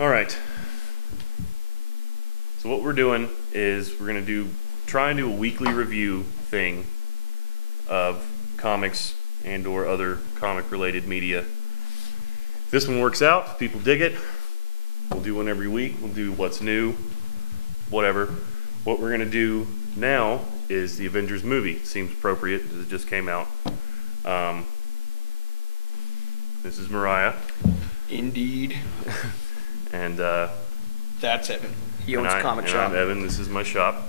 All right. So what we're doing is we're gonna try and do a weekly review thing of comics and/or other comic-related media. If this one works out, if people dig it, we'll do one every week. We'll do what's new, whatever. What we're gonna do now is the Avengers movie. It seems appropriate because it just came out. This is Moriah. Indeed. And that's Evan. He owns a comic shop. I'm Evan. This is my shop.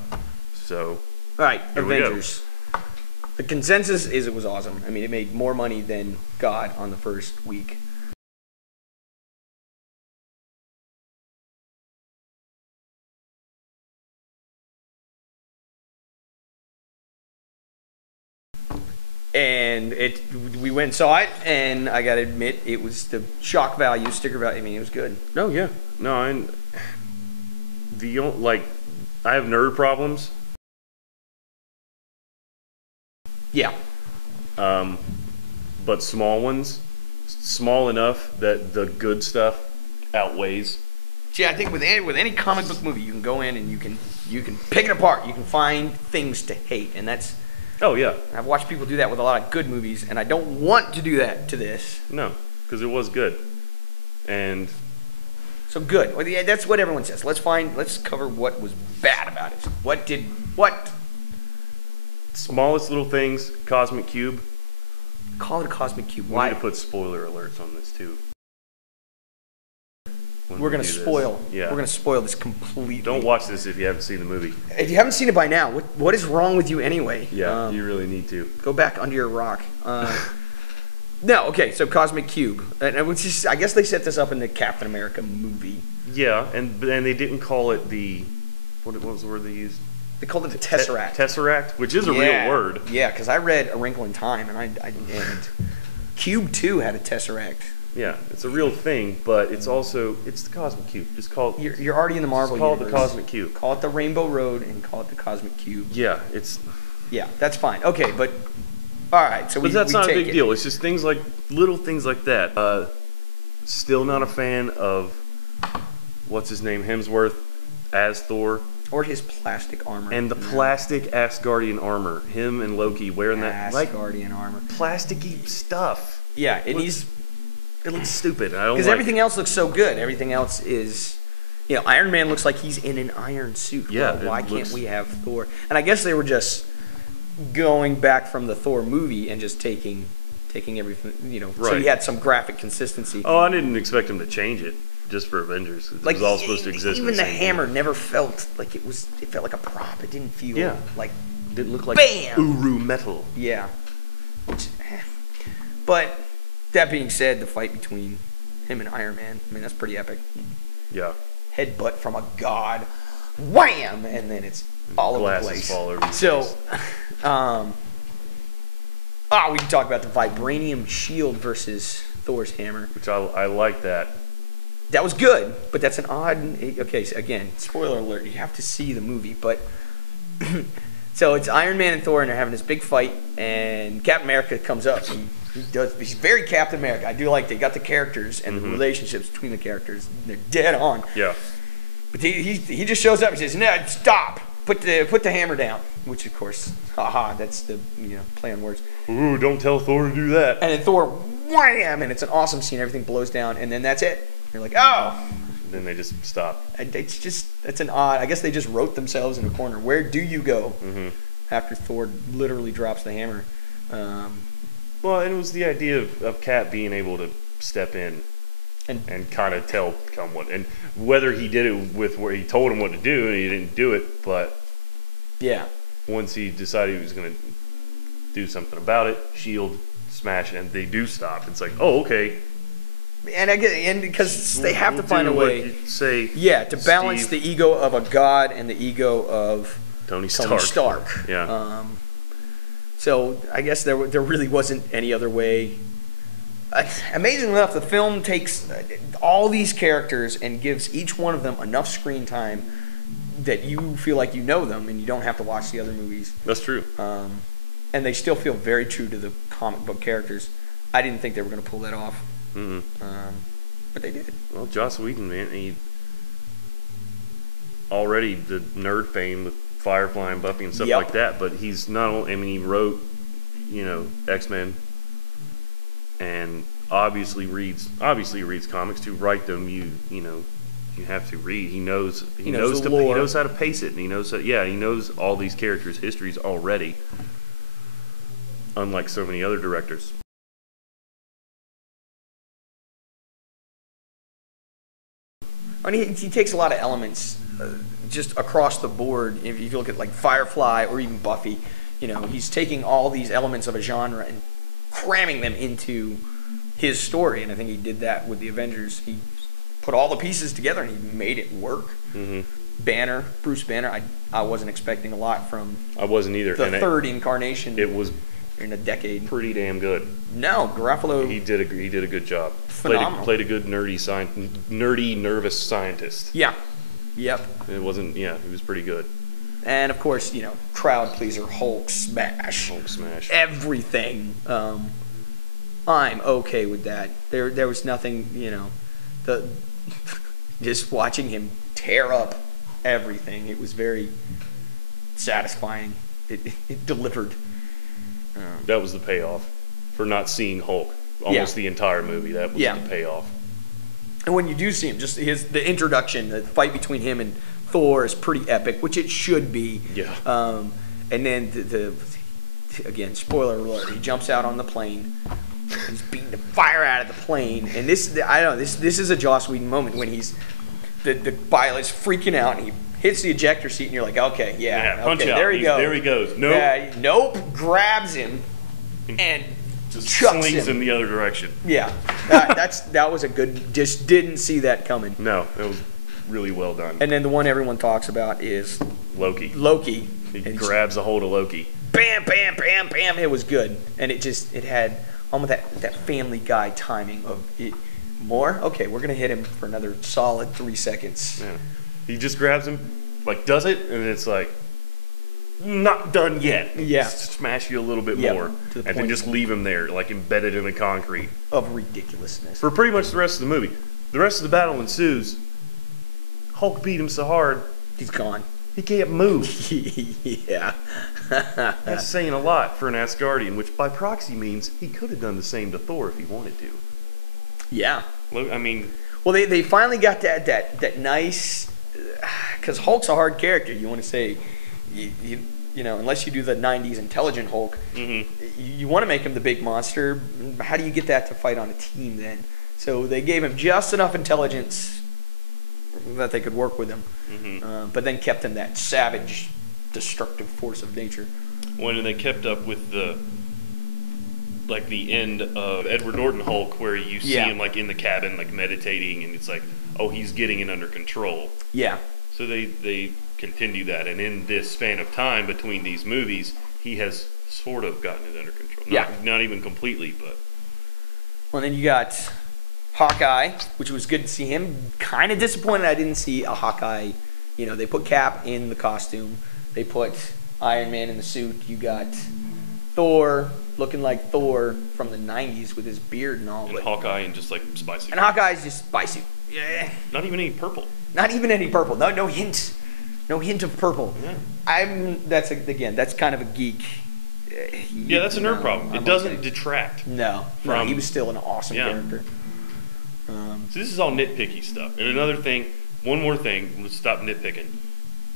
So. All right, Avengers. The consensus is it was awesome. I mean, it made more money than God on the first week. And we went and saw it, and I gotta admit, it was the shock value, sticker value. I mean, it was good. Oh yeah, no, I have nerd problems. Yeah. But small ones, small enough that the good stuff outweighs. Yeah, I think with any comic book movie, you can go in and you can pick it apart. You can find things to hate, and that's. Oh yeah. I've watched people do that with a lot of good movies, and I don't want to do that to this. No, because it was good, and. So good. Well, yeah, that's what everyone says. Let's cover what was bad about it. What? Smallest little things, cosmic cube. Call it a cosmic cube. Why? We need to put spoiler alerts on this too. We're gonna spoil. Yeah. We're gonna spoil this completely. Don't watch this if you haven't seen the movie. If you haven't seen it by now, what is wrong with you anyway? Yeah, you really need to. Go back under your rock. No, okay. So cosmic cube, and I guess they set this up in the Captain America movie. Yeah, and they didn't call it the what was the word they used? They called it the Tesseract. Tesseract, which is a real word. Yeah, because I read A Wrinkle in Time, and Cube 2 had a Tesseract. Yeah, it's a real thing, but it's the Cosmic Cube. Just call it. You're already in the Marvel universe. Call it the Cosmic Cube. Call it the Rainbow Road and call it the Cosmic Cube. Yeah, it's. Yeah, that's fine. Okay, but all right. So but that's not a big deal. It's just little things like that. Still not a fan of what's his name, Hemsworth, as Thor. Or his plastic armor. And the plastic Asgardian armor. Him and Loki wearing that Asgardian armor. Plasticky stuff. Yeah, it looks stupid. I don't because everything else looks so good. Everything else is, Iron Man looks like he's in an iron suit. Yeah. Well, why can't we have Thor? And I guess they were just going back from the Thor movie and just taking everything, Right. So he had some graphic consistency. Oh, I didn't expect him to change it just for Avengers. It was all supposed to exist. Even the hammer never felt like it felt like a prop. It didn't feel like. It didn't look like bam! Uru metal. Yeah. But that being said, the fight between him and Iron Man, I mean, that's pretty epic. Yeah. Headbutt from a god, wham, and then it's all over the place. Fall over so, we can talk about the vibranium shield versus Thor's hammer, which I like that. That was good, but that's an odd. Okay, so again, spoiler alert. You have to see the movie, but so it's Iron Man and Thor, and they're having this big fight, and Captain America comes up. He's very Captain America. I do like they got the characters and the relationships between the characters. They're dead on. Yeah. But he just shows up and says, "No, stop. Put the hammer down." Which of course, that's the play on words. Ooh, don't tell Thor to do that. And then Thor, wham, and it's an awesome scene. Everything blows down, and then that's it. You're like, oh. And then they just stop. That's an odd. I guess they just wrote themselves in a corner. Where do you go after Thor literally drops the hammer? Well, and it was the idea of Cap being able to step in and kind of tell what, and whether he did it with where he told him what to do and he didn't do it, but yeah, once he decided he was going to do something about it, shield, smash, and they do stop. It's like, oh, okay. And because they have to find a way, to balance Steve. the ego of a god and the ego of Tony Stark. Yeah. So I guess there really wasn't any other way. Amazingly enough, the film takes all these characters and gives each one of them enough screen time that you feel like you know them and you don't have to watch the other movies. That's true. And they still feel very true to the comic book characters. I didn't think they were going to pull that off. But they did. Well, Joss Whedon, man, he already the nerd fame with Firefly and Buffy and stuff like that. But he's not only. I mean, he wrote, X-Men, and obviously reads comics. To write them, you have to read. He knows he knows how to pace it, and he knows all these characters' histories already. Unlike so many other directors. I mean, he takes a lot of elements just across the board. If you look at like Firefly or even Buffy, he's taking all these elements of a genre and cramming them into his story. And I think he did that with the Avengers. He put all the pieces together and he made it work. Mm-hmm. Bruce Banner, I wasn't expecting a lot from. I wasn't either. The third incarnation. It was in a decade. Pretty damn good. No, Garofalo. He did a good job. Phenomenal. Played a good nerdy, nervous scientist. Yeah. Yep. It wasn't. Yeah, he was pretty good. And of course, crowd pleaser, Hulk smash. Everything. I'm okay with that. There was nothing. Just watching him tear up everything. It was very satisfying. It delivered. That was the payoff for not seeing Hulk almost the entire movie. That was the payoff. And when you do see him, just the introduction, the fight between him and Thor is pretty epic, which it should be. Yeah. And then again, spoiler alert, he jumps out on the plane. He's beating the fire out of the plane, and this is a Joss Whedon moment when the pilot's freaking out and he hits the ejector seat, and you're like, okay, punch out. There he goes. There he goes. Nope. Nope. Grabs him and just chucks slings him in the other direction. Yeah, that was a good. Just didn't see that coming. No, it was really well done. And then the one everyone talks about is Loki. He grabs a hold of Loki. Bam, bam, bam, bam. It was good, and it had almost that Family Guy timing of it. More? Okay, we're gonna hit him for another solid 3 seconds. Yeah. He just grabs him, does it, and it's like, not done yet. Yeah. Just smash you a little bit more, and then just leave him there, embedded in the concrete. Of ridiculousness. For pretty much the rest of the movie. The rest of the battle ensues. Hulk beat him so hard. He's gone. He can't move. Yeah. That's saying a lot for an Asgardian, which by proxy means he could have done the same to Thor if he wanted to. Yeah. Look, I mean... Well, they finally got that nice... Because Hulk's a hard character. You want to say... unless you do the 90s intelligent Hulk, you want to make him the big monster. How do you get that to fight on a team then? So they gave him just enough intelligence that they could work with him, but then kept him that savage, destructive force of nature. When they kept up with the end of Edward Norton Hulk, where you see him in the cabin, meditating, and it's he's getting it under control. Yeah. So they continue that, and in this span of time between these movies, he has sort of gotten it under control. Not even completely, but. Well, then you got Hawkeye, which was good to see him. Kind of disappointed I didn't see a Hawkeye. They put Cap in the costume. They put Iron Man in the suit. You got Thor looking like Thor from the 90s with his beard and all. And Hawkeye in just spy suit. And Hawkeye's just spy suit. Yeah. Not even any purple. Not even any purple. No hint. No hint of purple. Yeah. That's kind of a geek. Yeah, that's a nerd problem. It doesn't detract. No, he was still an awesome character. So this is all nitpicky stuff. And one more thing, let's stop nitpicking.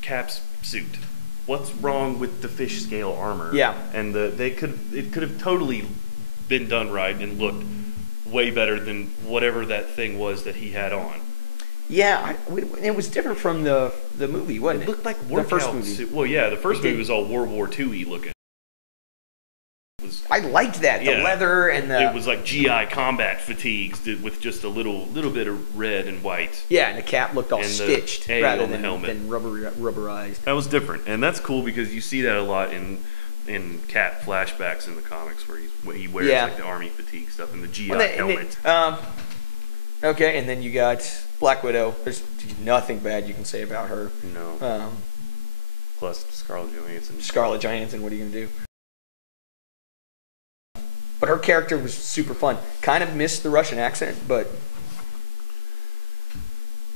Cap's suit. What's wrong with the fish scale armor? Yeah. And it could have totally been done right and looked way better than whatever that thing was that he had on. Yeah, it was different from the movie, wasn't it? It looked like the first movie. Well, yeah, the first movie was all World War II-y looking. I liked that, the leather and the... It was like GI combat fatigues with just a little bit of red and white. Yeah, and the cap looked all stitched rather than rubberized. Rubberized. That was different, and that's cool because you see that a lot in Cap flashbacks in the comics where he wears the army fatigue stuff and the GI helmet. Okay, and then you got Black Widow. There's nothing bad you can say about her. No. Plus Scarlett Johansson. What are you going to do? But her character was super fun. Kind of missed the Russian accent, but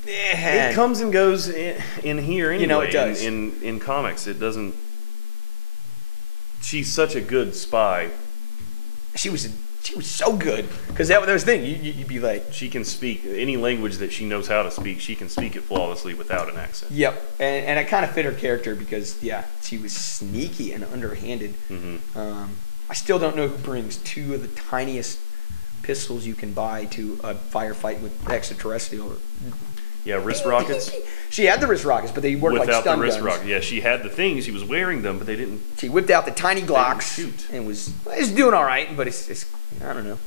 Yeah. It comes and goes in here anyway. You know it does. In comics, it doesn't. She's such a good spy. She was so good because that was the thing. You'd be like, She can speak any language that she knows how to speak. She can speak it flawlessly without an accent. yep, and it kind of fit her character because she was sneaky and underhanded. I still don't know who brings two of the tiniest pistols you can buy to a firefight with extraterrestrial. Yeah, wrist rockets. She had the wrist rockets, but they worked like Without stun the wrist guns. rocket. Yeah, she had the things. She was wearing them, but they didn't. She whipped out the tiny Glocks shoot. and was doing all right, but it's I don't know.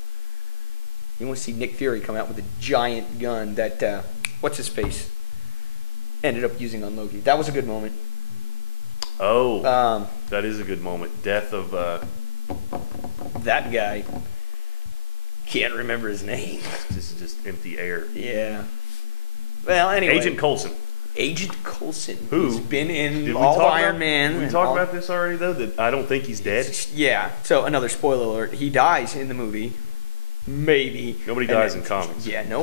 You want to see Nick Fury come out with a giant gun that what's his face ended up using on Loki. That was a good moment. Oh, that is a good moment. Death of. That guy. Can't remember his name. This is just empty air. Yeah. Well, anyway. Agent Coulson. Agent Coulson. Who? Who's been in Did we all talk Iron about, Man. Did we and talk all- about this already, though? That I don't think he's dead. Yeah. So, another spoiler alert. He dies in the movie. Maybe. Nobody And dies then- in comics. Yeah, no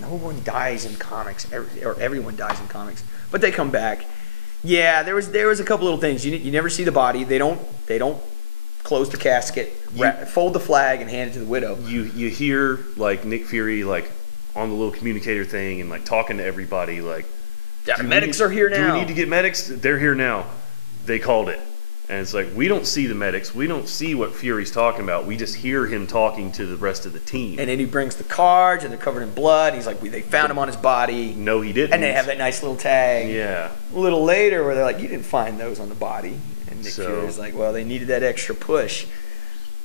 one dies in comics. Or everyone dies in comics. But they come back. Yeah, there was a couple little things. You never see the body. They don't close the casket, fold the flag, and hand it to the widow. You hear, like, Nick Fury, like, on the little communicator thing and, like, talking to everybody, like... Yeah, medics are here now. Do we need to get medics? They're here now. They called it. And it's like, we don't see the medics. We don't see what Fury's talking about. We just hear him talking to the rest of the team. And then he brings the cards, and they're covered in blood. He's like, they found him on his body. No, he didn't. And they have that nice little tag. Yeah. A little later where they're like, you didn't find those on the body. And Nick Fury's like, well, they needed that extra push.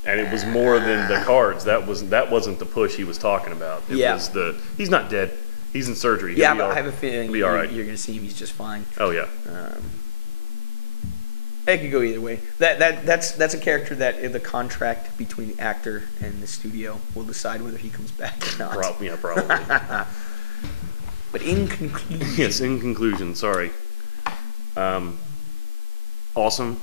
And it was more than the cards. That wasn't the push he was talking about. It was he's not dead. He's in surgery. Yeah, but I have a feeling he'll be all right. You're going to see him. He's just fine. Oh, yeah. It could go either way. That's a character that the contract between the actor and the studio will decide whether he comes back or not. Probably. But in conclusion. Yes, in conclusion, sorry. Awesome.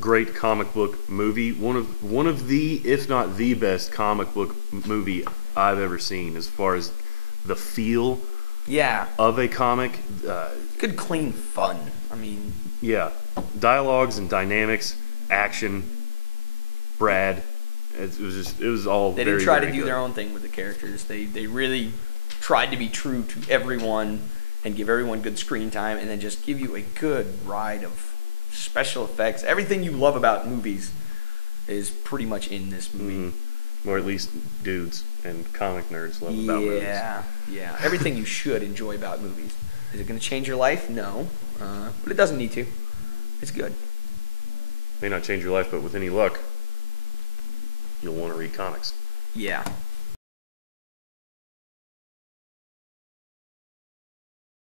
Great comic book movie. One of the, if not the best comic book movie I've ever seen as far as the feel of a comic. Good, clean fun. I mean. Yeah. Dialogues and dynamics, action, Brad. It was all They very, didn't try very to do good. their own thing with the characters. They really tried to be true to everyone and give everyone good screen time and then just give you a good ride of special effects. Everything you love about movies is pretty much in this movie. Or at least dudes and comic nerds love about movies. Yeah. Everything you should enjoy about movies. Is it going to change your life? No. But it doesn't need to. It's good. May not change your life, but with any luck, you'll want to read comics. Yeah.